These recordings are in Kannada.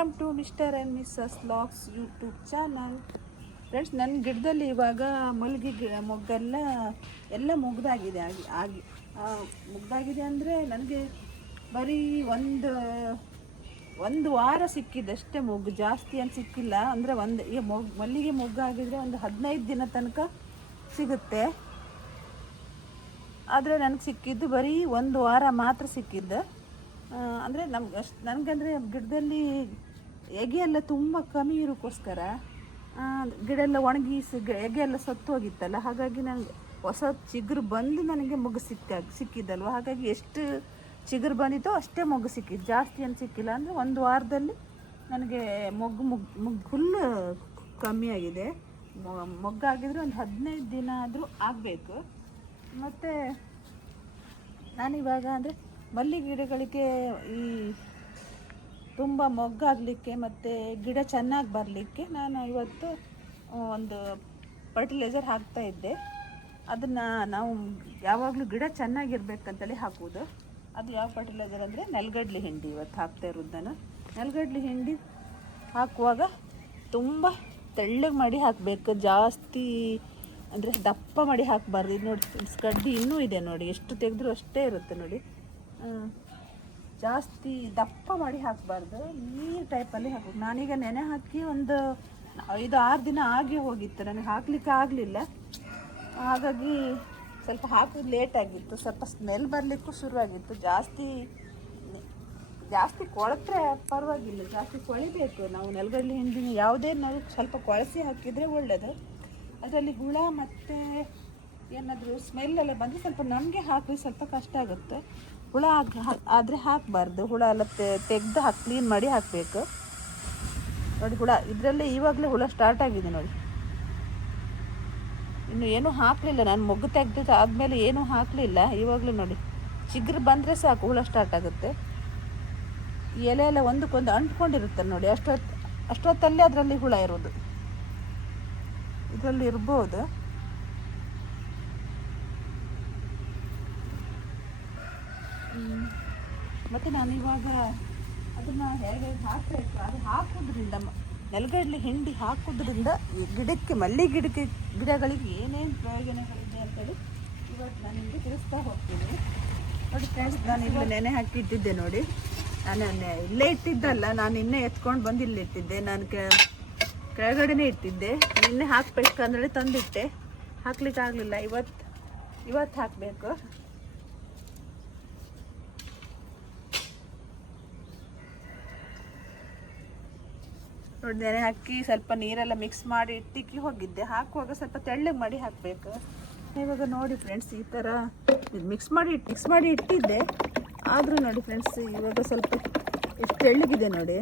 Welcome to mister and missus logs YouTube channel. Friends, ನನ್ನ ಗಿಡದಲ್ಲಿ ಇವಾಗ ಮಲ್ಲಿಗೆ ಮೊಗ್ಗೆಲ್ಲ ಎಲ್ಲ ಮುಗ್ದಾಗಿದೆ. ಆಗಿ ಮುಗ್ದಾಗಿದೆ ಅಂದರೆ ನನಗೆ ಬರೀ ಒಂದು ವಾರ ಸಿಕ್ಕಿದ್ದಷ್ಟೇ ಮೊಗ್ಗು, ಜಾಸ್ತಿ ಏನು ಸಿಕ್ಕಿಲ್ಲ. ಅಂದರೆ ಈಗ ಮಲ್ಲಿಗೆ ಮೊಗ್ಗಾಗಿದ್ರೆ ಒಂದು 15 ದಿನ ತನಕ ಸಿಗುತ್ತೆ. ಆದರೆ ನನಗೆ ಸಿಕ್ಕಿದ್ದು ಬರೀ ಒಂದು ವಾರ ಮಾತ್ರ ಸಿಕ್ಕಿದ್ದು. ಅಂದರೆ ನನಗಂದರೆ ಗಿಡದಲ್ಲಿ ಎಗೆ ಎಲ್ಲ ತುಂಬ ಕಮ್ಮಿ ಇರೋಕ್ಕೋಸ್ಕರ ಗಿಡ ಎಲ್ಲ ಒಣಗಿ ಎಗೆ ಎಲ್ಲ ಸತ್ತು ಹೋಗಿತ್ತಲ್ಲ, ಹಾಗಾಗಿ ನನಗೆ ಹೊಸ ಚಿಗುರು ಬಂದು ನನಗೆ ಮೊಗ್ಗು ಸಿಕ್ಕಿದ್ದಲ್ವ. ಹಾಗಾಗಿ ಎಷ್ಟು ಚಿಗುರು ಬಂದಿತ್ತೋ ಅಷ್ಟೇ ಮೊಗ್ಗು ಸಿಕ್ಕಿದ್ದು, ಜಾಸ್ತಿ ಏನು ಸಿಕ್ಕಿಲ್ಲ. ಅಂದರೆ ಒಂದು ವಾರದಲ್ಲಿ ನನಗೆ ಮೊಗ್ಗು ಫುಲ್ಲು ಕಮ್ಮಿ ಆಗಿದೆ. ಮೊಗ್ಗಾಗಿದ್ರೆ ಒಂದು 15 ದಿನ ಆದರೂ ಆಗಬೇಕು. ಮತ್ತು ನಾನಿವಾಗ ಅಂದರೆ ಮಲ್ಲಿಗೆ ಗಿಡಗಳಿಗೆ ಈ ತುಂಬ ಮೊಗ್ಗಾಗಲಿಕ್ಕೆ ಮತ್ತು ಗಿಡ ಚೆನ್ನಾಗಿ ಬರಲಿಕ್ಕೆ ನಾನು ಇವತ್ತು ಒಂದು ಫರ್ಟಿಲೈಸರ್ ಹಾಕ್ತಾಯಿದ್ದೆ. ಅದನ್ನು ನಾವು ಯಾವಾಗಲೂ ಗಿಡ ಚೆನ್ನಾಗಿರ್ಬೇಕಂತೇಳಿ ಹಾಕುವುದು. ಅದು ಯಾವ ಫರ್ಟಿಲೈಸರ್ ಅಂದರೆ ನೆಲಗಡಲೆ ಹಿಂಡಿ. ಇವತ್ತು ಹಾಕ್ತಾ ಇರೋದು ನಾನು ನೆಲಗಡಲೆ ಹಿಂಡಿ. ಹಾಕುವಾಗ ತುಂಬ ತೆಳ್ಳಗೆ ಮಾಡಿ ಹಾಕಬೇಕು, ಜಾಸ್ತಿ ಅಂದರೆ ದಪ್ಪ ಮಾಡಿ ಹಾಕಬಾರ್ದು. ಇದು ನೋಡಿ ಗಡ್ಡಿ ಇನ್ನೂ ಇದೆ ನೋಡಿ, ಎಷ್ಟು ತೆಗೆದ್ರೂ ಅಷ್ಟೇ ಇರುತ್ತೆ ನೋಡಿ. ಜಾಸ್ತಿ ದಪ್ಪ ಮಾಡಿ ಹಾಕಬಾರ್ದು, ನೀರು ಟೈಪಲ್ಲಿ ಹಾಕಬೇಕು. ನಾನೀಗ ನೆನೆ ಹಾಕಿ ಒಂದು 5-6 ದಿನ ಆಗಿ ಹೋಗಿತ್ತು, ನನಗೆ ಹಾಕಲಿಕ್ಕೆ ಆಗಲಿಲ್ಲ. ಹಾಗಾಗಿ ಸ್ವಲ್ಪ ಹಾಕೋದು ಲೇಟಾಗಿತ್ತು, ಸ್ವಲ್ಪ ಸ್ಮೆಲ್ ಬರಲಿಕ್ಕೂ ಶುರುವಾಗಿತ್ತು. ಜಾಸ್ತಿ ಕೊಳೆತ್ರೆ ಪರವಾಗಿಲ್ಲ, ಜಾಸ್ತಿ ಕೊಳಿಬೇಕು. ನಾವು ನೆಲಗಡಲೆ ಹಿಂಡಿನ ಯಾವುದೇ ನಾವು ಸ್ವಲ್ಪ ಕೊಳೆಸಿ ಹಾಕಿದರೆ ಒಳ್ಳೆಯದು. ಅದರಲ್ಲಿ ಹುಳ ಮತ್ತು ಏನಾದರೂ ಸ್ಮೆಲ್ಲೆಲ್ಲ ಬಂದರೆ ಸ್ವಲ್ಪ ನಮಗೆ ಹಾಕಿ ಸ್ವಲ್ಪ ಕಷ್ಟ ಆಗುತ್ತೆ. ಹುಳ ಆದರೆ ಹಾಕಬಾರ್ದು, ಹುಳ ಎಲ್ಲ ತೆಗೆದು ಕ್ಲೀನ್ ಮಾಡಿ ಹಾಕಬೇಕು ನೋಡಿ. ಹುಳ ಇದರಲ್ಲೇ ಇವಾಗಲೇ ಹುಳ ಸ್ಟಾರ್ಟ್ ಆಗಿದೆ ನೋಡಿ. ಇನ್ನು ಏನೂ ಹಾಕಲಿಲ್ಲ, ನಾನು ಮೊಗ್ಗು ತೆಗೆದು ಆದಮೇಲೆ ಏನೂ ಹಾಕಲಿಲ್ಲ. ಇವಾಗಲೂ ನೋಡಿ ಚಿಗುರು ಬಂದರೆ ಸಾಕು ಹುಳ ಸ್ಟಾರ್ಟ್ ಆಗುತ್ತೆ. ಈ ಎಲೆ ಎಲ್ಲ ಒಂದಕ್ಕೊಂದು ಅಂಟ್ಕೊಂಡಿರುತ್ತೆ ನೋಡಿ, ಅಷ್ಟೊತ್ತಲ್ಲೇ ಅದರಲ್ಲಿ ಹುಳ ಇರೋದು, ಇದರಲ್ಲಿ ಇರ್ಬೋದು. ಮತ್ತು ನಾನಿವಾಗ ಅದನ್ನು ಹೇಗೆ ಹಾಕಬೇಕು, ಅದು ಹಾಕೋದ್ರಿಂದ ನೆಲಗಡಲೆ ಹಿಂಡಿ ಹಾಕೋದ್ರಿಂದ ಈ ಗಿಡಕ್ಕೆ ಮಲ್ಲಿಗೆ ಗಿಡಗಳಿಗೆ ಏನೇನು ಪ್ರಯೋಜನಗಳಿದೆ ಅಂತೇಳಿ ಇವತ್ತು ನಾನು ನಿಮಗೆ ತಿಳಿಸ್ತಾ ಹೋಗ್ತೀನಿ ನೋಡಿ. ಫ್ರೆಂಡ್ಸ್, ನಾನು ಇಲ್ಲಿ ನೆನೆ ಹಾಕಿಟ್ಟಿದ್ದೆ ನೋಡಿ. ನಾನು ಇಲ್ಲೇ ಇಟ್ಟಿದ್ದಲ್ಲ, ನಾನು ಇನ್ನೇ ಎತ್ಕೊಂಡು ಬಂದು ಇಲ್ಲಿ ಇಟ್ಟಿದ್ದೆ. ನಾನು ಕೆಳಗಡೆನೇ ಇಟ್ಟಿದ್ದೆ. ನಿನ್ನೆ ಹಾಕಬೇಕಂದ್ರೆ ತಂದಿಟ್ಟೆ, ಹಾಕ್ಲಿಕ್ಕೆ ಆಗಲಿಲ್ಲ. ಇವತ್ತು ಹಾಕಬೇಕು. ನೋಡಿ, ನೆನೆ ಹಾಕಿ ಸ್ವಲ್ಪ ನೀರೆಲ್ಲ ಮಿಕ್ಸ್ ಮಾಡಿ ಇಟ್ಟಿಕ್ಕಿ ಹೋಗಿದ್ದೆ. ಹಾಕುವಾಗ ಸ್ವಲ್ಪ ತೆಳ್ಳಗೆ ಮಾಡಿ ಹಾಕಬೇಕು. ಇವಾಗ ನೋಡಿ ಫ್ರೆಂಡ್ಸ್, ಈ ಥರ ಮಿಕ್ಸ್ ಮಾಡಿ ಇಟ್ಟಿದ್ದೆ. ಆದರೂ ನೋಡಿ ಫ್ರೆಂಡ್ಸ್, ಇವಾಗ ಸ್ವಲ್ಪ ಎಷ್ಟು ತೆಳ್ಳಗಿದೆ ನೋಡಿ.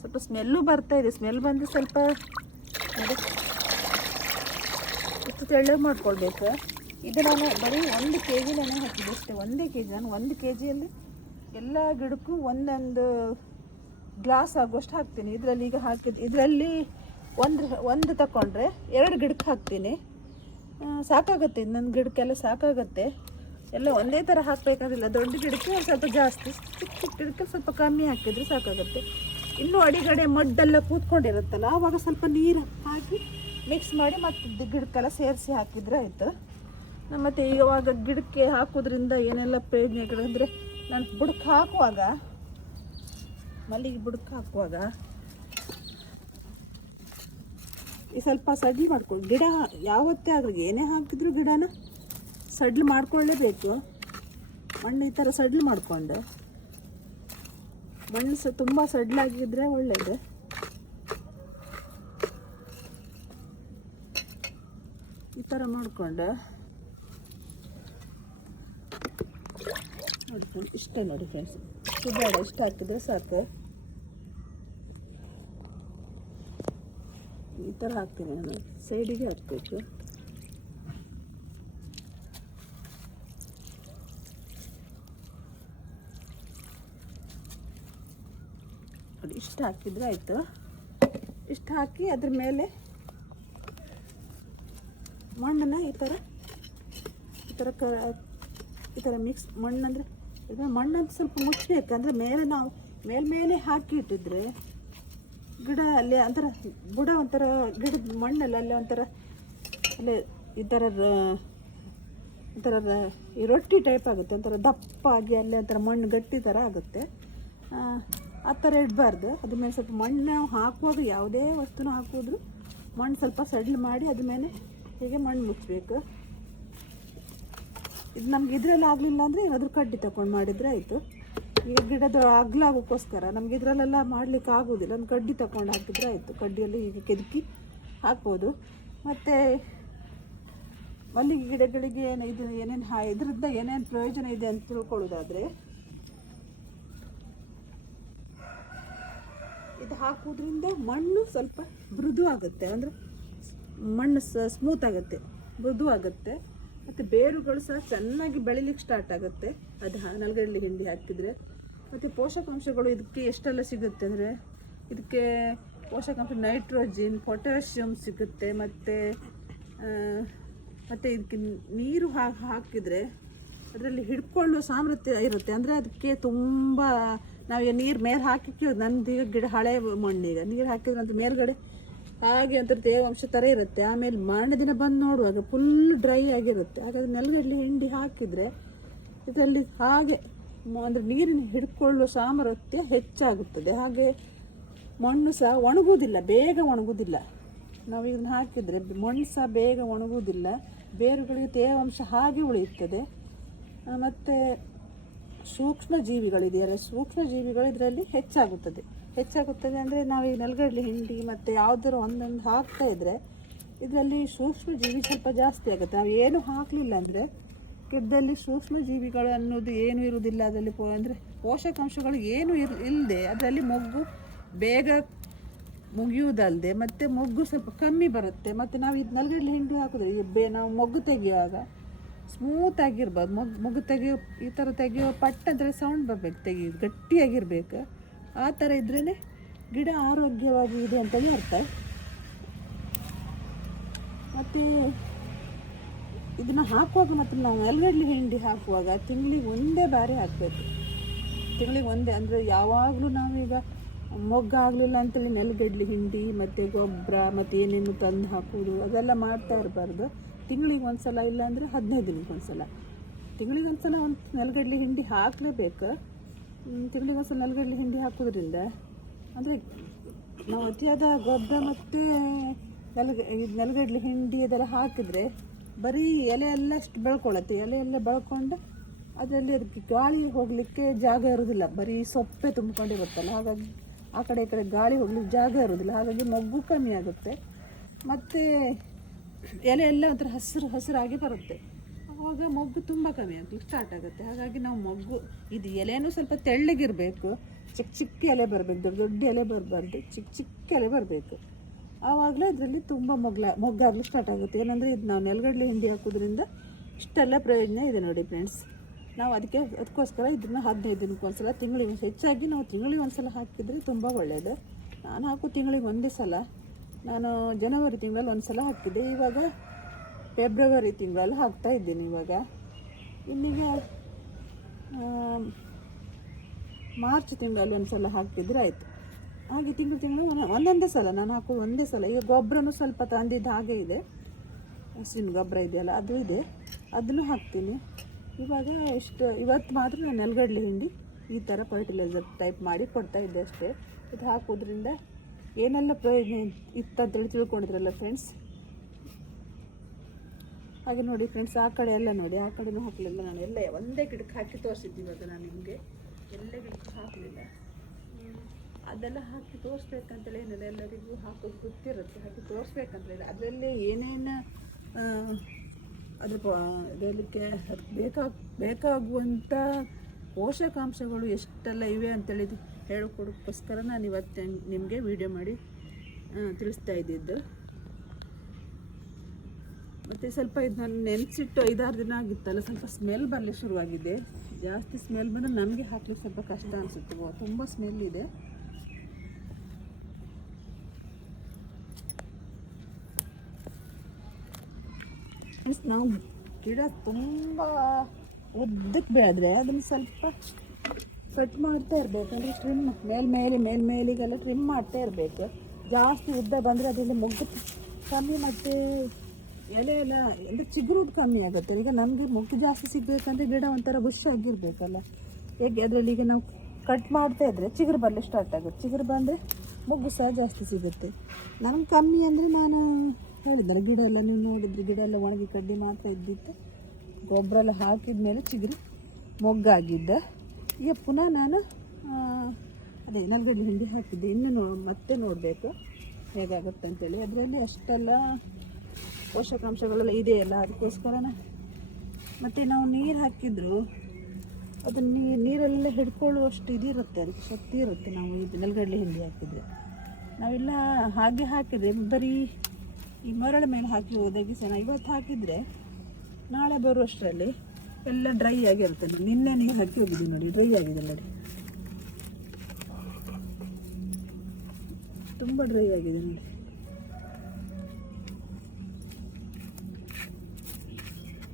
ಸ್ವಲ್ಪ ಸ್ಮೆಲ್ಲು ಬರ್ತಾಯಿದೆ. ಸ್ಮೆಲ್ ಬಂದು ಸ್ವಲ್ಪ ನೋಡಿ ಇಷ್ಟು ತೆಳ್ಳಗೆ ಮಾಡ್ಕೊಳ್ಬೇಕು. ಇದು ನಾನು ಬರೀ 1 kg ನೆನೆ ಹಾಕಿದ್ದೆ ಅಷ್ಟೇ, 1 kg. ನಾನು 1 kgಯಲ್ಲಿ ಎಲ್ಲ ಗಿಡಕ್ಕೂ ಒಂದೊಂದು ಗ್ಲಾಸ್ ಆಗುವಷ್ಟು ಹಾಕ್ತೀನಿ. ಇದರಲ್ಲಿ ಈಗ ಇದರಲ್ಲಿ ಒಂದು ತಗೊಂಡ್ರೆ 2 ಗಿಡಕ್ಕೆ ಹಾಕ್ತೀನಿ, ಸಾಕಾಗುತ್ತೆ. ನನ್ನ ಗಿಡಕ್ಕೆಲ್ಲ ಸಾಕಾಗುತ್ತೆ. ಎಲ್ಲ ಒಂದೇ ಥರ ಹಾಕಬೇಕಾಗಿಲ್ಲ. ದೊಡ್ಡ ಗಿಡಕ್ಕೆ ಒಂದು ಸ್ವಲ್ಪ ಜಾಸ್ತಿ, ಚಿಕ್ಕ ಗಿಡಕ್ಕೆ ಸ್ವಲ್ಪ ಕಮ್ಮಿ ಹಾಕಿದರೆ ಸಾಕಾಗುತ್ತೆ. ಇನ್ನೂ ಅಡಿಗಡೆ ಮಡ್ಡೆಲ್ಲ ಕೂತ್ಕೊಂಡಿರುತ್ತಲ್ಲ, ಆವಾಗ ಸ್ವಲ್ಪ ನೀರು ಹಾಕಿ ಮಿಕ್ಸ್ ಮಾಡಿ ಮತ್ತು ಗಿಡಕ್ಕೆಲ್ಲ ಸೇರಿಸಿ ಹಾಕಿದರೆ ಆಯಿತು. ಮತ್ತು ಇವಾಗ ಗಿಡಕ್ಕೆ ಹಾಕೋದ್ರಿಂದ ಏನೆಲ್ಲ ಪ್ರಯೋಜನಗಳು ಅಂದರೆ, ನಾನು ಬುಡಕ್ಕೆ ಹಾಕುವಾಗ, ಮಲ್ಲಿಗೆ ಬುಡಕ್ಕೆ ಹಾಕುವಾಗ ಈ ಸ್ವಲ್ಪ ಸಡ್ಲು ಮಾಡ್ಕೊಂಡು, ಗಿಡ ಯಾವತ್ತೇ ಆಗಲಿ ಏನೇ ಹಾಕಿದ್ರು ಗಿಡನ ಸಡ್ಲು ಮಾಡ್ಕೊಳ್ಳೇಬೇಕು. ಮಣ್ಣು ಈ ಥರ ಸಡ್ಲು ಮಾಡಿಕೊಂಡು, ಮಣ್ಣು ತುಂಬ ಸಡ್ಲಾಗಿದ್ದರೆ ಒಳ್ಳೆಯದು. ಈ ಥರ ಮಾಡಿಕೊಂಡು ನೋಡಿ ಫ್ರೆಂಡ್ಸ್, ಇಷ್ಟ ನೋಡಿ ಫ್ರೆಂಡ್ಸ್, ಬೇಡ, ಇಷ್ಟ ಹಾಕಿದ್ರೆ ಸಾಕು. ಈ ಥರ ಹಾಕ್ತೀನಿ ನಾನು, ಸೈಡಿಗೆ ಹಾಕಬೇಕು. ನೋಡಿ, ಇಷ್ಟು ಹಾಕಿದರೆ ಆಯಿತು. ಇಷ್ಟು ಹಾಕಿ ಅದ್ರ ಮೇಲೆ ಮಣ್ಣನ್ನು ಈ ಥರ ಮಿಕ್ಸ್ ಮಣ್ಣಂದರೆ ಈಗ ಮಣ್ಣಂತ ಸ್ವಲ್ಪ ಮುಚ್ಚಬೇಕು. ಅಂದರೆ ಮೇಲೆ ನಾವು ಮೇಲ್ಮೇಲೆ ಹಾಕಿ ಇಟ್ಟಿದ್ರೆ ಗಿಡ ಅಲ್ಲಿ ಒಂಥರ ಬುಡ ಒಂಥರ ಗಿಡದ ಮಣ್ಣಲ್ಲಿ ಅಲ್ಲಿ ಒಂಥರ ಅಲ್ಲೇ ಈ ಥರ ಒಂಥರ ಈ ರೊಟ್ಟಿ ಟೈಪ್ ಆಗುತ್ತೆ, ಒಂಥರ ದಪ್ಪಾಗಿ ಅಲ್ಲಿ ಒಂಥರ ಮಣ್ಣು ಗಟ್ಟಿ ಥರ ಆಗುತ್ತೆ. ಆ ಥರ ಇಡಬಾರ್ದು. ಅದ್ರ ಮೇಲೆ ಸ್ವಲ್ಪ ಮಣ್ಣು ಹಾಕುವಾಗ ಯಾವುದೇ ವಸ್ತುನ ಹಾಕೋದು ಮಣ್ಣು ಸ್ವಲ್ಪ ಸಡ್ಲ್ ಮಾಡಿ ಅದ್ರ ಮೇಲೆ ಹೀಗೆ ಮಣ್ಣು ಮುಚ್ಚಬೇಕು. ಇದು ನಮ್ಗೆ ಇದರಲ್ಲಿ ಆಗಲಿಲ್ಲ ಅಂದರೆ ಏನಾದರೂ ಕಡ್ಡಿ ತಗೊಂಡು ಮಾಡಿದರೆ ಆಯಿತು. ಈಗ ಗಿಡದ ಅಗ್ಲಾಗೋಕ್ಕೋಸ್ಕರ ನಮ್ಗೆ ಇದರಲ್ಲೆಲ್ಲ ಮಾಡಲಿಕ್ಕೆ ಆಗೋದಿಲ್ಲ, ಒಂದು ಕಡ್ಡಿ ತಗೊಂಡು ಹಾಕಿದರೆ ಆಯಿತು. ಕಡ್ಡಿಯಲ್ಲಿ ಈಗ ಕೆದಕಿ ಹಾಕ್ಬೋದು. ಮತ್ತು ಮಲ್ಲಿಗೆ ಗಿಡಗಳಿಗೆ ಏನು ಇದು ಏನೇನು ಇದರಿಂದ ಏನೇನು ಪ್ರಯೋಜನ ಇದೆ ಅಂತ ತಿಳ್ಕೊಳ್ಳೋದಾದರೆ, ಇದು ಹಾಕೋದ್ರಿಂದ ಮಣ್ಣು ಸ್ವಲ್ಪ ಮೃದು ಆಗುತ್ತೆ, ಅಂದರೆ ಮಣ್ಣು ಸ್ಮೂತ್ ಆಗುತ್ತೆ, ಮೃದು ಆಗುತ್ತೆ. ಮತ್ತು ಬೇರುಗಳು ಸಹ ಚೆನ್ನಾಗಿ ಬೆಳಿಲಿಕ್ಕೆ ಸ್ಟಾರ್ಟ್ ಆಗುತ್ತೆ ಅದು ನೆಲಗಡಲೆ ಹಿಂಡಿ ಹಾಕಿದರೆ. ಮತ್ತು ಪೋಷಕಾಂಶಗಳು ಇದಕ್ಕೆ ಎಷ್ಟೆಲ್ಲ ಸಿಗುತ್ತೆ ಅಂದರೆ, ಇದಕ್ಕೆ ಪೋಷಕಾಂಶ ನೈಟ್ರೋಜಿನ್, ಪೊಟ್ಯಾಷಿಯಮ್ ಸಿಗುತ್ತೆ. ಮತ್ತು ಇದಕ್ಕೆ ನೀರು ಹಾಕಿದರೆ ಅದರಲ್ಲಿ ಹಿಡ್ಕೊಳ್ಳೋ ಸಾಮರ್ಥ್ಯ ಇರುತ್ತೆ. ಅಂದರೆ ಅದಕ್ಕೆ ತುಂಬ ನಾವು ನೀರು ಮೇಲೆ ಹಾಕಿಕ್ಕಿ ನಂದು ಈಗ ಗಿಡ ಹಳೆ ಮಣ್ಣೀಗ ನೀರು ಹಾಕಿದ್ರೆ ಅಂತ ಮೇಲ್ಗಡೆ ಹಾಗೆ ಒಂಥರ ತೇವಾಂಶ ಥರ ಇರುತ್ತೆ. ಆಮೇಲೆ ಮಾರನೇ ದಿನ ಬಂದು ನೋಡುವಾಗ ಫುಲ್ ಡ್ರೈ ಆಗಿರುತ್ತೆ. ಹಾಗಾದರೆ ನೆಲಗಡಲೆ ಹಿಂಡಿ ಹಾಕಿದರೆ ಇದರಲ್ಲಿ ಹಾಗೆ ಅಂದರೆ ನೀರಿನ ಹಿಡ್ಕೊಳ್ಳೋ ಸಾಮರ್ಥ್ಯ ಹೆಚ್ಚಾಗುತ್ತದೆ. ಹಾಗೆ ಮಣ್ಣು ಸಹ ಒಣಗುವುದಿಲ್ಲ, ಬೇಗ ಒಣಗುವುದಿಲ್ಲ. ನಾವು ಇದನ್ನು ಹಾಕಿದರೆ ಮಣ್ಣು ಸಹ ಬೇಗ ಒಣಗುವುದಿಲ್ಲ, ಬೇರುಗಳಿಗೆ ತೇವಾಂಶ ಹಾಗೆ ಉಳಿಯುತ್ತದೆ. ಮತ್ತು ಸೂಕ್ಷ್ಮ ಜೀವಿಗಳಿದೆಯಲ್ಲ, ಸೂಕ್ಷ್ಮ ಜೀವಿಗಳು ಇದರಲ್ಲಿ ಹೆಚ್ಚಾಗುತ್ತದೆ ಅಂದರೆ ನಾವೀಗ ನೆಲಗಡಲೆ ಹಿಂಡಿ ಮತ್ತು ಯಾವುದಾದ್ರು ಒಂದೊಂದು ಹಾಕ್ತಾ ಇದ್ದರೆ ಇದರಲ್ಲಿ ಸೂಕ್ಷ್ಮ ಜೀವಿ ಸ್ವಲ್ಪ ಜಾಸ್ತಿ ಆಗುತ್ತೆ. ನಾವು ಏನು ಹಾಕಲಿಲ್ಲ ಅಂದರೆ ಗಿಡದಲ್ಲಿ ಸೂಕ್ಷ್ಮ ಜೀವಿಗಳು ಅನ್ನೋದು ಏನೂ ಇರುವುದಿಲ್ಲ. ಅದರಲ್ಲಿ ಅಂದರೆ ಪೋಷಕಾಂಶಗಳು ಏನೂ ಇಲ್ಲದೆ ಅದರಲ್ಲಿ ಮೊಗ್ಗು ಬೇಗ ಮುಗಿಯುವುದಲ್ಲದೆ ಮತ್ತು ಮೊಗ್ಗು ಸ್ವಲ್ಪ ಕಮ್ಮಿ ಬರುತ್ತೆ. ಮತ್ತು ನಾವು ಇದು ನೆಲಗಡಲೆ ಹಿಂಡಿ ಹಾಕಿದ್ರೆ ನಾವು ಮೊಗ್ಗು ತೆಗೆಯುವಾಗ ಸ್ಮೂತ್ ಆಗಿರ್ಬೋದು. ಮೊಗ್ಗು ತೆಗೆಯೋ ಈ ಥರ ತೆಗೆಯೋ ಪಟ್ಟ ಅಂದರೆ ಸೌಂಡ್ ಬರಬೇಕು, ತೆಗೆಯೋದು ಗಟ್ಟಿಯಾಗಿರ್ಬೇಕು. ಆ ಥರ ಇದ್ರೇ ಗಿಡ ಆರೋಗ್ಯವಾಗಿ ಇದೆ ಅಂತಲೇ ಅರ್ಥ. ಮತ್ತು ಇದನ್ನು ಹಾಕುವಾಗ ಮತ್ತು ನಾವು ನೆಲಗಡಲೆ ಹಿಂಡಿ ಹಾಕುವಾಗ ತಿಂಗಳಿಗೆ ಒಂದೇ ಬಾರಿ ಹಾಕಬೇಕು. ತಿಂಗಳಿಗೆ ಒಂದೇ ಅಂದರೆ ಯಾವಾಗಲೂ ನಾವೀಗ ಮೊಗ್ಗಾಗಲಿಲ್ಲ ಅಂತೇಳಿ ನೆಲಗಡಲೆ ಹಿಂಡಿ ಮತ್ತು ಗೊಬ್ಬರ ಮತ್ತು ಏನೇನು ತಂದು ಹಾಕೋದು ಅದೆಲ್ಲ ಮಾಡ್ತಾ ಇರಬಾರ್ದು. ತಿಂಗಳಿಗೆ ಒಂದು ಸಲ ಇಲ್ಲಾಂದರೆ 15 ದಿನಕ್ಕೆ ಒಂದು ಸಲ, ತಿಂಗಳಿಗೆ ಒಂದು ಸಲ ಒಂದು ನೆಲಗಡಲೆ ಹಿಂಡಿ ಹಾಕಲೇಬೇಕು. ತಿಂಗಳಿಗೆ ಒಂದು ಸಲ ನೆಲಗಡಲೆ ಹಿಂಡಿ ಹಾಕೋದ್ರಿಂದ ಅಂದರೆ ನಾವು ಅತಿಯಾದ ಗೊಬ್ಬರ ಮತ್ತು ನೆಲಗಡಲೆ ಹಿಂಡಿ ಅದೆಲ್ಲ ಹಾಕಿದರೆ ಬರೀ ಎಲೆ ಎಲ್ಲ ಅಷ್ಟು ಬೆಳ್ಕೊಳ್ಳುತ್ತೆ. ಎಲೆ ಎಲ್ಲ ಬೆಳ್ಕೊಂಡು ಅದರಲ್ಲಿ ಅದಕ್ಕೆ ಗಾಳಿ ಹೋಗಲಿಕ್ಕೆ ಜಾಗ ಇರೋದಿಲ್ಲ, ಬರೀ ಸೊಪ್ಪೆ ತುಂಬಿಕೊಂಡಿರುತ್ತಲ್ಲ. ಹಾಗಾಗಿ ಆ ಕಡೆ ಈ ಕಡೆ ಗಾಳಿ ಹೋಗ್ಲಿಕ್ಕೆ ಜಾಗ ಇರೋದಿಲ್ಲ. ಹಾಗಾಗಿ ಮೊಗ್ಗು ಕಮ್ಮಿ ಆಗುತ್ತೆ ಮತ್ತು ಎಲೆ ಎಲ್ಲ ಒಂಥರ ಹಸಿರಾಗಿ ಬರುತ್ತೆ. ಆವಾಗ ಮೊಗ್ಗು ತುಂಬ ಕಮ್ಮಿ ಆಗಲಿಕ್ಕೆ ಸ್ಟಾರ್ಟ್ ಆಗುತ್ತೆ. ಹಾಗಾಗಿ ನಾವು ಮೊಗ್ಗು ಇದು ಎಲೆನೂ ಸ್ವಲ್ಪ ತೆಳ್ಳಗಿರಬೇಕು, ಚಿಕ್ಕ ಎಲೆ ಬರಬೇಕು, ದೊಡ್ಡ ಎಲೆ ಬರಬಾರ್ದು, ಚಿಕ್ಕ ಎಲೆ ಬರಬೇಕು. ಆವಾಗಲೇ ಇದರಲ್ಲಿ ತುಂಬ ಮೊಗ್ಗಾಗಲಿಕ್ಕೆ ಸ್ಟಾರ್ಟ್ ಆಗುತ್ತೆ. ಏನಂದರೆ ಇದು ನಾವು ನೆಲಗಡಲೆ ಹಿಂಡಿ ಹಾಕೋದ್ರಿಂದ ಇಷ್ಟೆಲ್ಲ ಪ್ರಯೋಜನ ಇದೆ ನೋಡಿ ಫ್ರೆಂಡ್ಸ್. ನಾವು ಅದಕ್ಕೋಸ್ಕರ ಇದನ್ನು 15 ದಿನಕ್ಕೆ ಒಂದು ಸಲ, ತಿಂಗಳಿಗೆ ಹೆಚ್ಚಾಗಿ ನಾವು ತಿಂಗಳಿಗೆ ಒಂದು ಸಲ ಹಾಕಿದರೆ ತುಂಬ ಒಳ್ಳೆಯದು. ನಾನು ಹಾಕೋ ತಿಂಗಳಿಗೆ ಒಂದೇ ಸಲ. ನಾನು ಜನವರಿ ತಿಂಗಳಲ್ಲಿ ಒಂದು ಸಲ ಹಾಕಿದ್ದೆ, ಇವಾಗ ಫೆಬ್ರವರಿ ತಿಂಗಳಲ್ಲಿ ಹಾಕ್ತಾ ಇದ್ದೀನಿ. ಇವಾಗ ಇನ್ನೀಗ ಮಾರ್ಚ್ ತಿಂಗಳಲ್ಲಿ ಒಂದು ಸಲ ಹಾಕಿದರೆ ಆಯಿತು. ಹಾಗೆ ತಿಂಗಳು ಒಂದೊಂದೇ ಸಲ ನಾನು ಹಾಕೋದು, ಒಂದೇ ಸಲ. ಈಗ ಗೊಬ್ಬರನೂ ಸ್ವಲ್ಪ ತಂದಿದ್ದು ಹಾಗೆ ಇದೆ, ಹಸಿನ ಗೊಬ್ಬರ ಇದೆಯಲ್ಲ ಅದು ಇದೆ, ಅದನ್ನು ಹಾಕ್ತೀನಿ. ಇವಾಗ ಇವತ್ತು ಮಾತ್ರ ನಾನು ನೆಲಗಡಲೆ ಹಿಂಡಿ ಈ ಥರ ಫರ್ಟಿಲೈಸರ್ ಟೈಪ್ ಮಾಡಿ ಕೊಡ್ತಾಯಿದ್ದೆ ಅಷ್ಟೇ. ಇದು ಹಾಕೋದ್ರಿಂದ ಏನೆಲ್ಲ ಪ್ರಯೋಜನ ಇತ್ತಂತೇಳಿ ತಿಳ್ಕೊಂಡಿದ್ರಲ್ಲ ಫ್ರೆಂಡ್ಸ್. ಹಾಗೆ ನೋಡಿ ಫ್ರೆಂಡ್ಸ್, ಆ ಕಡೆ ಎಲ್ಲ ನೋಡಿ, ಆ ಕಡೆನೂ ಹಾಕಲಿಲ್ಲ ನಾನು, ಎಲ್ಲ ಒಂದೇ ಗಿಡಕ್ಕೆ ಹಾಕಿ ತೋರಿಸಿದ್ದೀನಿ. ಇವಾಗ ನಾನು ನಿಮಗೆ ಎಲ್ಲ ಗಿಡಕ್ಕೆ ಹಾಕಲಿಲ್ಲ, ಅದೆಲ್ಲ ಹಾಕಿ ತೋರಿಸ್ಬೇಕಂತೇಳಿ ಏನಿಲ್ಲ, ಎಲ್ಲರಿಗೂ ಹಾಕೋದು ಗೊತ್ತಿರುತ್ತೆ, ಹಾಕಿ ತೋರಿಸ್ಬೇಕಂತೇಳಿ. ಅದರಲ್ಲಿ ಏನೇನು ಅದಕ್ಕೆ ಬೇಕಾಗುವಂಥ ಪೋಷಕಾಂಶಗಳು ಎಷ್ಟೆಲ್ಲ ಇವೆ ಅಂತೇಳಿ ಹೇಳ್ಕೊಡೋಕ್ಕೋಸ್ಕರ ನಾನು ಇವತ್ತು ನಿಮಗೆ ವಿಡಿಯೋ ಮಾಡಿ ತಿಳಿಸ್ತಾ ಇದ್ದಿದ್ದು. ಮತ್ತು ಸ್ವಲ್ಪ ಇದು ನಾನು ನೆನೆಸಿಟ್ಟು 5-6 ದಿನ ಆಗಿತ್ತಲ್ಲ, ಸ್ವಲ್ಪ ಸ್ಮೆಲ್ ಬರಲಿಕ್ಕೆ ಶುರುವಾಗಿದೆ. ಜಾಸ್ತಿ ಸ್ಮೆಲ್ ಬಂದರೆ ನಮಗೆ ಹಾಕ್ಲಿಕ್ಕೆ ಸ್ವಲ್ಪ ಕಷ್ಟ ಅನಿಸುತ್ತೆ, ತುಂಬ ಸ್ಮೆಲ್ ಇದೆ. ನಾವು ಗಿಡ ತುಂಬ ಉದ್ದಕ್ಕೆ ಬೆಳೆದ್ರೆ ಅದನ್ನು ಸ್ವಲ್ಪ ಕಟ್ ಮಾಡ್ತಾ ಇರಬೇಕಂದ್ರೆ ಟ್ರಿಮ್ ಮೇಲಿಗೆಲ್ಲ ಟ್ರಿಮ್ ಮಾಡ್ತಾ ಇರಬೇಕು. ಜಾಸ್ತಿ ಉದ್ದ ಬಂದರೆ ಅದರಲ್ಲಿ ಮೊಗ್ಗು ಕಮ್ಮಿ ಮತ್ತು ಎಲೆ ಎಲ್ಲ ಅಂದರೆ ಚಿಗುರುದು ಕಮ್ಮಿ ಆಗುತ್ತೆ. ಈಗ ನಮಗೆ ಮೊಗ್ಗು ಜಾಸ್ತಿ ಸಿಗಬೇಕಂದ್ರೆ ಗಿಡ ಒಂಥರ ಬುಷ್ ಆಗಿರಬೇಕಲ್ಲ. ಹೇಗೆ ಅದರಲ್ಲಿ ಈಗ ನಾವು ಕಟ್ ಮಾಡ್ತಾ ಇದ್ದರೆ ಚಿಗುರು ಬರಲಿ ಸ್ಟಾರ್ಟ್ ಆಗುತ್ತೆ. ಚಿಗುರು ಬಂದರೆ ಮೊಗ್ಗು ಸಹ ಜಾಸ್ತಿ ಸಿಗುತ್ತೆ. ನನಗೆ ಕಮ್ಮಿ ಅಂದರೆ ನಾನು ಹೇಳಿದ್ದಾರೆ ಗಿಡ ಎಲ್ಲ ನೀವು ನೋಡಿದ್ರೆ ಗಿಡ ಎಲ್ಲ ಒಣಗಿ ಕಡ್ಡಿ ಮಾತ್ರ ಇದ್ದಿತ್ತು. ಗೊಬ್ಬರ ಎಲ್ಲ ಹಾಕಿದ ಮೇಲೆ ಚಿಗುರು ಮೊಗ್ಗಾಗಿದ್ದ. ಈಗ ಪುನಃ ನಾನು ಅದೇ ನೆಲಗಡಲೆ ಹಿಂಡಿ ಹಾಕಿದ್ದೆ. ಇನ್ನು ಮತ್ತೆ ನೋಡಬೇಕು ಹೇಗಾಗುತ್ತೆ ಅಂತೇಳಿ. ಅದರಲ್ಲಿ ಅಷ್ಟೆಲ್ಲ ಪೋಷಕಾಂಶಗಳೆಲ್ಲ ಇದೆಯಲ್ಲ, ಅದಕ್ಕೋಸ್ಕರನೇ. ಮತ್ತು ನಾವು ನೀರು ಹಾಕಿದ್ರು ಅದು ನೀರೆಲ್ಲ ಹಿಡ್ಕೊಳ್ಳುವಷ್ಟು ಇದಿರುತ್ತೆ, ಅದಕ್ಕೆ ಶಕ್ತಿ ಇರುತ್ತೆ. ನಾವು ಇದು ನೆಲಗಡಲೆ ಹಿಂಡಿ ಹಾಕಿದರೆ ನಾವೆಲ್ಲ ಹಾಗೆ ಹಾಕಿದರೆ ಬರೀ ಈ ಮರಳ ಮೇಲೆ ಹಾಕಿ ಒದಗಿಸಿ ನಾವು ಇವತ್ತು ಹಾಕಿದರೆ ನಾಳೆ ಬರುವಷ್ಟರಲ್ಲಿ ಎಲ್ಲ ಡ್ರೈ ಆಗಿರುತ್ತೆ. ನಿನ್ನೆ ನೀರು ಹಾಕಿ ಹೋಗಿದ್ದೀವಿ ನೋಡಿ, ಡ್ರೈ ಆಗಿದೆ ನೋಡಿ, ತುಂಬ ಡ್ರೈ ಆಗಿದೆ ನೋಡಿ.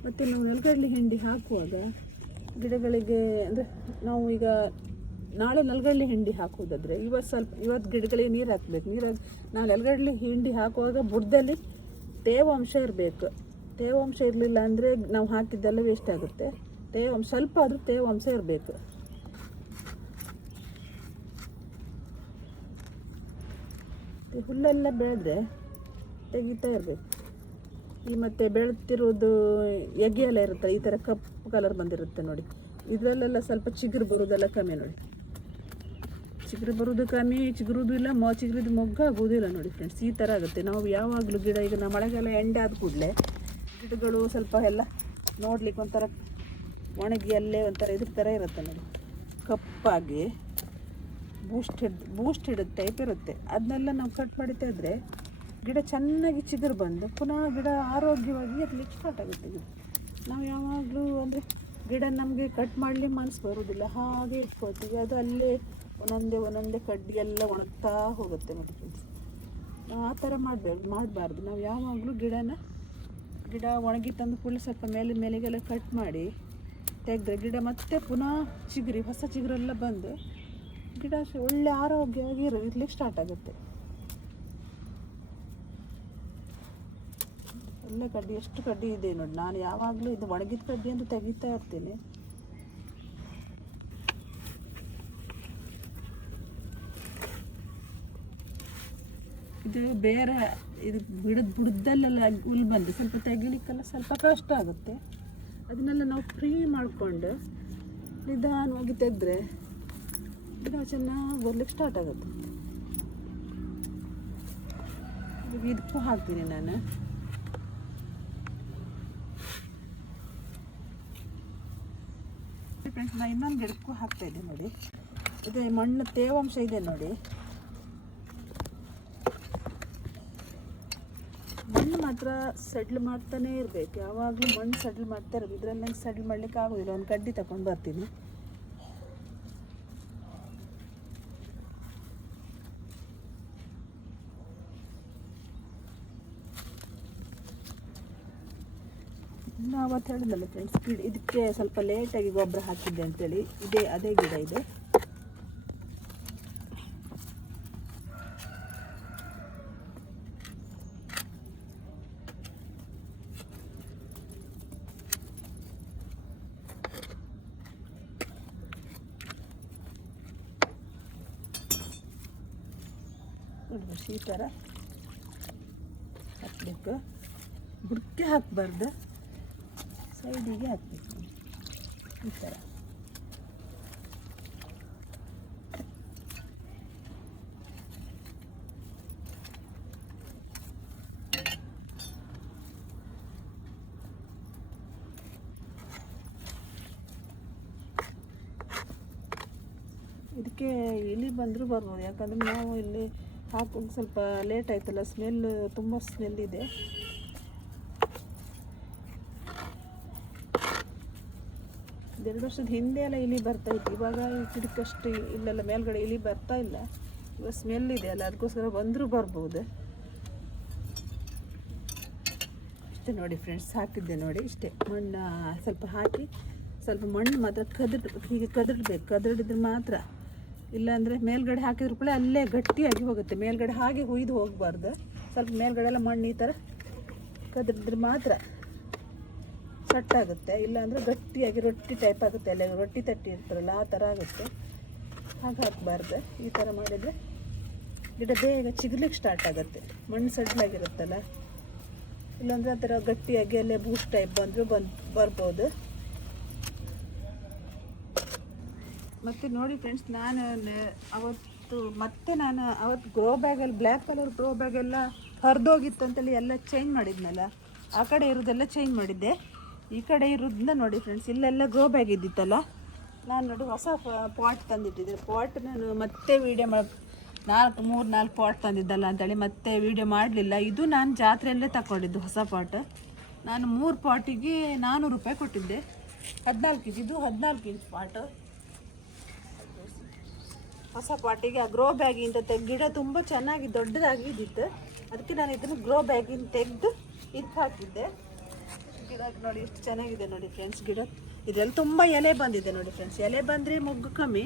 ಮತ್ತು ನಾವು ನೆಲಗಡಲೆ ಹಿಂಡಿ ಹಾಕುವಾಗ ಗಿಡಗಳಿಗೆ ಅಂದರೆ ನಾವು ಈಗ ನಾಳೆ ನೆಲಗಡಲೆ ಹಿಂಡಿ ಹಾಕೋದಾದರೆ ಇವತ್ತು ಗಿಡಗಳಿಗೆ ನೀರು ಹಾಕಬೇಕು. ನಾವು ನೆಲಗಡಲೆ ಹಿಂಡಿ ಹಾಕುವಾಗ ಬುಡದಲ್ಲಿ ತೇವಾಂಶ ಇರಬೇಕು. ತೇವಾಂಶ ಇರಲಿಲ್ಲ ಅಂದರೆ ನಾವು ಹಾಕಿದ್ದೆಲ್ಲ ವೇಸ್ಟ್ ಆಗುತ್ತೆ. ಸ್ವಲ್ಪ ಆದರೂ ತೇವಾಂಶ ಇರಬೇಕು. ಹುಲ್ಲೆಲ್ಲ ಬೆಳೆದ್ರೆ ತೆಗಿತಾ ಇರಬೇಕು. ಈ ಮತ್ತು ಬೆಳೆತಿರೋದು ಎಗೆ ಎಲ್ಲ ಇರುತ್ತೆ, ಈ ಥರ ಕಪ್ಪು ಕಲರ್ ಬಂದಿರುತ್ತೆ ನೋಡಿ. ಇದರಲ್ಲೆಲ್ಲ ಸ್ವಲ್ಪ ಚಿಗುರು ಬರೋದೆಲ್ಲ ಕಮ್ಮಿ ನೋಡಿ. ಚಿಗುರು ಬರೋದು ಕಮ್ಮಿ, ಚಿಗುರುದು ಇಲ್ಲ, ಚಿಗುರಿದು ಮೊಗ್ಗಾಗೋದಿಲ್ಲ ನೋಡಿ ಫ್ರೆಂಡ್ಸ್. ಈ ಥರ ಆಗುತ್ತೆ. ನಾವು ಯಾವಾಗಲೂ ಗಿಡ ಈಗ ನಾವು ಮಳೆಗಾಲ ಎಂಡೆ ಆದ ಕೂಡಲೇ ಗಿಡಗಳು ಸ್ವಲ್ಪ ಎಲ್ಲ ನೋಡ್ಲಿಕ್ಕೆ ಒಂಥರ ಒಣಗಿ ಅಲ್ಲೇ ಒಂಥರ ಇದ್ರ ಥರ ಇರುತ್ತೆ ನೋಡಿ, ಕಪ್ಪಾಗಿ ಬೂಸ್ಟ್ ಹಿಡಿದ ಟೈಪ್ ಇರುತ್ತೆ. ಅದನ್ನೆಲ್ಲ ನಾವು ಕಟ್ ಮಾಡಿತಾ ಇದ್ದರೆ ಗಿಡ ಚೆನ್ನಾಗಿ ಚಿಗುರು ಬಂದು ಪುನಃ ಗಿಡ ಆರೋಗ್ಯವಾಗಿ ಇರಲಿಕ್ಕೆ ಸ್ಟಾರ್ಟ್ ಆಗುತ್ತೆ. ಗಿಡ ನಾವು ಯಾವಾಗಲೂ ಅಂದರೆ ಗಿಡ ನಮಗೆ ಕಟ್ ಮಾಡಲಿ ಮನಸ್ಸು ಬರೋದಿಲ್ಲ, ಹಾಗೆ ಇಟ್ಕೊಳ್ತೀವಿ. ಅದು ಅಲ್ಲೇ ಒಂದೊಂದೇ ಕಡ್ಡಿ ಎಲ್ಲ ಒಣಗ್ತಾ ಹೋಗುತ್ತೆ ನೋಡಿ ಫ್ರೆಂಡ್ಸ್. ನಾವು ಆ ಥರ ಮಾಡಬಾರ್ದು. ನಾವು ಯಾವಾಗಲೂ ಗಿಡ ಒಣಗಿ ತಂದು ಕೂಡಲೇ ಸ್ವಲ್ಪ ಮೇಲೆಗೆಲ್ಲ ಕಟ್ ಮಾಡಿ ತೆಗೆದ್ರೆ ಗಿಡ ಮತ್ತೆ ಪುನಃ ಹೊಸ ಚಿಗುರೆಲ್ಲ ಬಂದು ಗಿಡ ಒಳ್ಳೆ ಆರೋಗ್ಯವಾಗಿ ಇರಲಿಕ್ಕೆ ಸ್ಟಾರ್ಟ್ ಆಗುತ್ತೆ. ಒಳ್ಳೆ ಕಡ್ಡಿ, ಎಷ್ಟು ಕಡ್ಡಿ ಇದೆ ನೋಡಿ. ನಾನು ಯಾವಾಗಲೂ ಇದು ಒಣಗಿದ ಕಡ್ಡಿ ಅಂತ ತೆಗಿತಾ ಇರ್ತೀನಿ. ಇದು ಬೇರೆ ಇದು ಬುಡದಲ್ಲೆಲ್ಲ ಹುಲ್ ಬಂದು ಸ್ವಲ್ಪ ತೆಗಿಲಿಕ್ಕೆಲ್ಲ ಸ್ವಲ್ಪ ಕಷ್ಟ ಆಗುತ್ತೆ. ಅದನ್ನೆಲ್ಲ ನಾವು ಫ್ರೀ ಮಾಡಿಕೊಂಡು ನಿಧಾನವಾಗಿ ತೆಗೆದ್ರೆ ಗಿಡ ಚೆನ್ನಾಗಿ ಬರ್ಲಿಕ್ಕೆ ಸ್ಟಾರ್ಟ್ ಆಗುತ್ತೆ. ಇದಕ್ಕೂ ಹಾಕ್ತೀನಿ ನಾನು. ಫ್ರೆಂಡ್ಸ್, ನಾನು ಇನ್ನೊಂದು ಗಿಡಕ್ಕೂ ಹಾಕ್ತಾಯಿದ್ದೆ ನೋಡಿ. ಇದೆ ಮಣ್ಣು ತೇವಾಂಶ ಇದೆ ನೋಡಿ. ಮಣ್ಣು ಮಾತ್ರ ಸಡ್ಲ್ ಮಾಡ್ತಾನೆ ಇರಬೇಕು. ಯಾವಾಗಲೂ ಮಣ್ಣು ಸಡ್ಲ್ ಮಾಡ್ತಾ ಇರೋದು. ಇದರಲ್ಲಿ ನಂಗೆ ಸಡ್ಲ್ ಮಾಡಲಿಕ್ಕೆ ಆಗೋದಿಲ್ಲ. ಒಂದು ಕಡ್ಡಿ ತಗೊಂಡು ಬರ್ತೀನಿ. ನಾವು ಅವತ್ತು ಹೇಳಿದ್ನಲ್ಲ ಫ್ರೆಂಡ್ಸ್, ಇದಕ್ಕೆ ಸ್ವಲ್ಪ ಲೇಟಾಗಿ ಗೊಬ್ಬರ ಹಾಕಿದ್ದೆ ಅಂತೇಳಿ. ಅದೇ ಗಿಡ ಇದೆ. ನೋಡಿ, ಈ ಥರ ಹಾಕಬೇಕು. ಬುಡಕ್ಕೆ ಹಾಕಬಾರ್ದು, ಸೈಡಿಗೆ ಹಾಕಬೇಕು ಈ ಥರ. ಇದಕ್ಕೆ ಇಲಿ ಬಂದರೂ ಬರ್ಬೋದು, ಯಾಕಂದರೆ ನಾವು ಇಲ್ಲಿ ಹಾಕೋದು ಸ್ವಲ್ಪ ಲೇಟ್ ಆಯ್ತಲ್ಲ. ತುಂಬ ಸ್ಮೆಲ್ ಇದೆ. ಎರಡು ವರ್ಷದ ಹಿಂದೆ ಎಲ್ಲ ಇಲಿ ಬರ್ತಾಯಿತ್ತು. ಇವಾಗ ಈ ಗಿಡಕ್ಕಷ್ಟು ಇಲ್ಲೆಲ್ಲ ಮೇಲ್ಗಡೆ ಇಲಿ ಬರ್ತಾ ಇಲ್ಲ. ಇವಾಗ ಸ್ಮೆಲ್ ಇದೆ ಅಲ್ಲ, ಅದಕ್ಕೋಸ್ಕರ ಬಂದರೂ ಬರ್ಬೋದು. ಇಷ್ಟೇ ನೋಡಿ ಫ್ರೆಂಡ್ಸ್, ಹಾಕಿದ್ದೆ ನೋಡಿ. ಇಷ್ಟೇ ಮಣ್ಣು ಸ್ವಲ್ಪ ಹಾಕಿ ಸ್ವಲ್ಪ ಮಣ್ಣು ಮಾತ್ರ ಹೀಗೆ ಕದಡಿದ್ರೆ ಮಾತ್ರ, ಇಲ್ಲಾಂದರೆ ಮೇಲ್ಗಡೆ ಹಾಕಿದ್ರು ಕೂಡ ಅಲ್ಲೇ ಗಟ್ಟಿಯಾಗಿ ಹೋಗುತ್ತೆ. ಮೇಲ್ಗಡೆ ಹಾಗೆ ಹುಯ್ದು ಹೋಗಬಾರ್ದು. ಸ್ವಲ್ಪ ಮೇಲ್ಗಡೆ ಎಲ್ಲ ಮಣ್ಣು ಈ ಥರ ಕದಡಿದ್ರೆ ಮಾತ್ರ ಸಟ್ಟಾಗುತ್ತೆ, ಇಲ್ಲಾಂದರೆ ಗಟ್ಟಿಯಾಗಿ ರೊಟ್ಟಿ ಟೈಪ್ ಆಗುತ್ತೆ. ಅಲ್ಲೇ ರೊಟ್ಟಿ ತಟ್ಟಿ ಇರ್ತಾರಲ್ಲ ಆ ಥರ ಆಗುತ್ತೆ. ಹಾಗೆ ಹಾಕಬಾರ್ದು. ಈ ಥರ ಮಾಡಿದರೆ ಗಿಡ ಬೇಗ ಚಿಗುರ್ಲಿಕ್ಕೆ ಸ್ಟಾರ್ಟ್ ಆಗುತ್ತೆ. ಮಣ್ಣು ಸಡ್ಲಾಗಿರುತ್ತಲ್ಲ, ಇಲ್ಲಾಂದರೆ ಆ ಥರ ಗಟ್ಟಿಯಾಗಿ ಅಲ್ಲೇ ಬೂಸ್ಟ್ ಟೈಪ್ ಬಂದರೂ ಬರ್ಬೋದು. ಮತ್ತು ನೋಡಿ ಫ್ರೆಂಡ್ಸ್, ನಾನು ಅವತ್ತು ಗ್ರೋ ಬ್ಯಾಗಲ್ಲಿ ಬ್ಲ್ಯಾಕ್ ಕಲರ್ ಗ್ರೋ ಬ್ಯಾಗೆಲ್ಲ ಹರಿದೋಗಿತ್ತು ಅಂತೇಳಿ ಎಲ್ಲ ಚೇಂಜ್ ಮಾಡಿದ್ನಲ್ಲ, ಆ ಕಡೆ ಇರೋದೆಲ್ಲ ಚೇಂಜ್ ಮಾಡಿದ್ದೆ. ಈ ಕಡೆ ಇರೋದನ್ನ ನೋಡಿ ಫ್ರೆಂಡ್ಸ್, ಇಲ್ಲೆಲ್ಲ ಗ್ರೋ ಬ್ಯಾಗ್ ಇದ್ದಿತ್ತಲ್ಲ, ನಾನು ನೋಡಿ ಹೊಸ ಪಾಟ್ ತಂದಿಟ್ಟಿದ್ದೆ. ಪಾಟ್ ನಾನು ಮತ್ತೆ ವೀಡಿಯೋ ಮಾಡಿ 3-4 ಪಾಟ್ ತಂದಿದ್ದಲ್ಲ ಅಂತೇಳಿ ಮತ್ತೆ ವೀಡಿಯೋ ಮಾಡಲಿಲ್ಲ. ಇದು ನಾನು ಜಾತ್ರೆಯಲ್ಲೇ ತಗೊಂಡಿದ್ದು ಹೊಸ ಪಾಟ್. ನಾನು 3 ಪಾಟಿಗೆ 400 ರೂಪಾಯಿ ಕೊಟ್ಟಿದ್ದೆ. 14 ಕೆಜಿ, ಇದು 14 ಇಂಚ್ ಪಾಟು. ಹೊಸ ಪಾಟಿಗೆ ಆ ಗ್ರೋ ಬ್ಯಾಗಿಂದ ಗಿಡ ತುಂಬ ಚೆನ್ನಾಗಿ ದೊಡ್ಡದಾಗಿದ್ದಿತ್ತು. ಅದಕ್ಕೆ ನಾನು ಇದನ್ನು ಗ್ರೋ ಬ್ಯಾಗಿಂದ ತೆಗೆದು ಇದು ಹಾಕಿದ್ದೆ. ಗಿಡ ನೋಡಿ ಎಷ್ಟು ಚೆನ್ನಾಗಿದೆ ನೋಡಿ ಫ್ರೆಂಡ್ಸ್. ಗಿಡ ಇದರಲ್ಲಿ ತುಂಬ ಎಲೆ ಬಂದಿದೆ ನೋಡಿ ಫ್ರೆಂಡ್ಸ್. ಎಲೆ ಬಂದರೆ ಮೊಗ್ಗು ಕಮ್ಮಿ,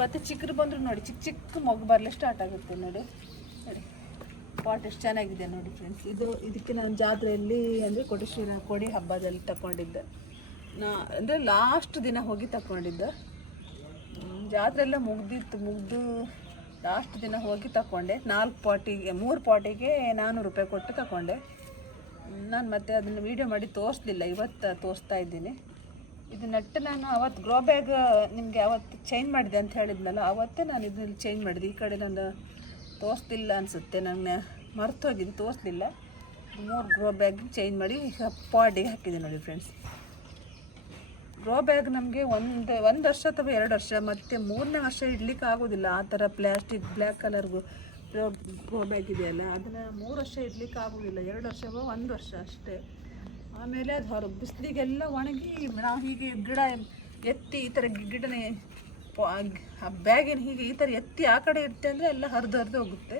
ಮತ್ತು ಚಿಕ್ಕರು ಬಂದರೂ ನೋಡಿ ಚಿಕ್ಕ ಮೊಗ್ಗು ಬರಲಿ ಸ್ಟಾರ್ಟ್ ಆಗುತ್ತೆ ನೋಡಿ. ಪಾಟ್ ಎಷ್ಟು ಚೆನ್ನಾಗಿದೆ ನೋಡಿ ಫ್ರೆಂಡ್ಸ್. ಇದಕ್ಕೆ ನಾನು ಜಾತ್ರೆಯಲ್ಲಿ ಅಂದರೆ ಕೊಡಿ ಹಬ್ಬದಲ್ಲಿ ತಗೊಂಡಿದ್ದೆ. ಅಂದರೆ ಲಾಸ್ಟ್ ದಿನ ಹೋಗಿ ತಗೊಂಡಿದ್ದೆ. ಜಾತ್ರೆ ಎಲ್ಲ ಮುಗ್ದು ಲಾಸ್ಟ್ ದಿನ ಹೋಗಿ ತಗೊಂಡೆ. 3 ಪಾಟಿಗೆ 400 ರೂಪಾಯಿ ಕೊಟ್ಟು ತಗೊಂಡೆ. ನಾನು ಮತ್ತೆ ಅದನ್ನು ವೀಡಿಯೋ ಮಾಡಿ ತೋರಿಸ್ಲಿಲ್ಲ, ಇವತ್ತು ತೋರಿಸ್ತಾ ಇದ್ದೀನಿ. ಇದು ನೆಟ್ಟು ನಾನು ಅವತ್ತು ಗ್ರೋ ಬ್ಯಾಗ್ ನಿಮಗೆ ಅವತ್ತು ಚೇಂಜ್ ಮಾಡಿದೆ ಅಂತ ಹೇಳಿದ್ನಲ್ಲ, ಅವತ್ತೇ ನಾನು ಇದನ್ನು ಚೇಂಜ್ ಮಾಡಿದೆ. ಈ ಕಡೆ ನಾನು ತೋರಿಸ್ಲಿಲ್ಲ ಅನಿಸುತ್ತೆ, ನಾನು ಮರ್ತೋಗಿದ್ದು ತೋರಿಸ್ಲಿಲ್ಲ. 3 ಗ್ರೋ ಬ್ಯಾಗ್ ಚೇಂಜ್ ಮಾಡಿ ಪಾಟಿಗೆ ಹಾಕಿದೆ ನೋಡಿ ಫ್ರೆಂಡ್ಸ್. ಗ್ರೋ ಬ್ಯಾಗ್ ನಮಗೆ ಒಂದು ವರ್ಷ ಅಥವಾ 2 ವರ್ಷ, ಮತ್ತು 3ನೇ ವರ್ಷ ಇಡ್ಲಿಕ್ಕೆ ಆಗೋದಿಲ್ಲ. ಆ ಥರ ಪ್ಲ್ಯಾಸ್ಟಿಕ್ ಬ್ಲ್ಯಾಕ್ ಕಲರ್ಗು ಗ್ರೋ ಬ್ಯಾಗ್ ಇದೆಯಲ್ಲ, ಅದನ್ನು 3 ವರ್ಷ ಇಡ್ಲಿಕ್ಕೆ ಆಗೋದಿಲ್ಲ. 2 ವರ್ಷವೋ 1 ವರ್ಷ ಅಷ್ಟೇ. ಆಮೇಲೆ ಅದು ಬಿಸಿಲಿಗೆಲ್ಲ ಒಣಗಿ ನಾವು ಹೀಗೆ ಗಿಡ ಎತ್ತಿ ಈ ಥರ ಗಿಡನೇ ಬ್ಯಾಗಿನ ಹೀಗೆ ಈ ಥರ ಎತ್ತಿ ಆ ಕಡೆ ಇಡ್ತೆ ಅಂದರೆ ಎಲ್ಲ ಹರಿದು ಹೋಗುತ್ತೆ.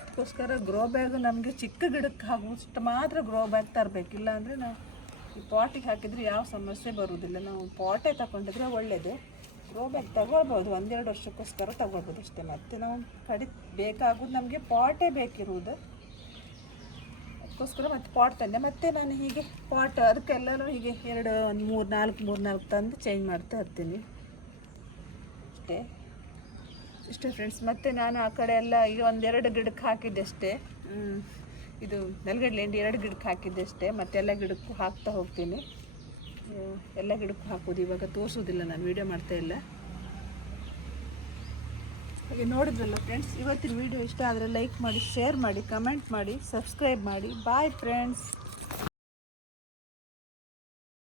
ಅದಕ್ಕೋಸ್ಕರ ಗ್ರೋ ಬ್ಯಾಗ್ ನಮಗೆ ಚಿಕ್ಕ ಗಿಡಕ್ಕೆ ಆಗುವಷ್ಟು ಮಾತ್ರ ಗ್ರೋ ಬ್ಯಾಗ್ ತರಬೇಕಿಲ್ಲ. ಅಂದರೆ ನಾವು ಈ ಪಾಟಿಗೆ ಹಾಕಿದರೆ ಯಾವ ಸಮಸ್ಯೆ ಬರುವುದಿಲ್ಲ. ನಾವು ಪಾಟೇ ತಗೊಂಡಿದ್ರೆ ಒಳ್ಳೆಯದು. ಗ್ರೋ ಬ್ಯಾಗ್ ತಗೊಳ್ಬೋದು, 1-2 ವರ್ಷಕ್ಕೋಸ್ಕರ ತಗೊಳ್ಬೋದು ಅಷ್ಟೇ. ಮತ್ತು ನಾವು ಬೇಕಾಗೋದು ನಮಗೆ ಪಾಟೇ ಬೇಕಿರುವುದು. ಅದಕ್ಕೋಸ್ಕರ ಮತ್ತೆ ಪಾಟ್ ತಂದೆ. ಮತ್ತು ನಾನು ಹೀಗೆ ಪಾಟ್ ಅದಕ್ಕೆಲ್ಲನೂ ಹೀಗೆ 3-4 ತಂದು ಚೇಂಜ್ ಮಾಡ್ತಾ ಇರ್ತೀನಿ ಇಷ್ಟೇ ಫ್ರೆಂಡ್ಸ್. ಮತ್ತು ನಾನು ಆ ಕಡೆ ಎಲ್ಲ ಈಗ 1-2 ಗಿಡಕ್ಕೆ ಹಾಕಿದ್ದೆ ಅಷ್ಟೇ. ಇದು ನೆಲಗಡಲೆ ಹಿಂಡಿ 2 ಗಿಡಕ್ಕೆ ಹಾಕಿದ್ದೆ ಅಷ್ಟೇ. ಮತ್ತು ಎಲ್ಲ ಗಿಡಕ್ಕೂ ಹಾಕ್ತಾ ಹೋಗ್ತೀನಿ. ಎಲ್ಲ ಗಿಡಕ್ಕೂ ಹಾಕೋದು ಇವಾಗ ತೋರಿಸೋದಿಲ್ಲ, ನಾನು ವೀಡಿಯೋ ಮಾಡ್ತಾ ಇಲ್ಲ. ಹಾಗೆ ನೋಡಿದ್ರಲ್ಲ ಫ್ರೆಂಡ್ಸ್, ಇವತ್ತಿನ ವೀಡಿಯೋ ಇಷ್ಟ ಆದರೆ ಲೈಕ್ ಮಾಡಿ, ಶೇರ್ ಮಾಡಿ, ಕಮೆಂಟ್ ಮಾಡಿ, ಸಬ್ಸ್ಕ್ರೈಬ್ ಮಾಡಿ. Bye friends.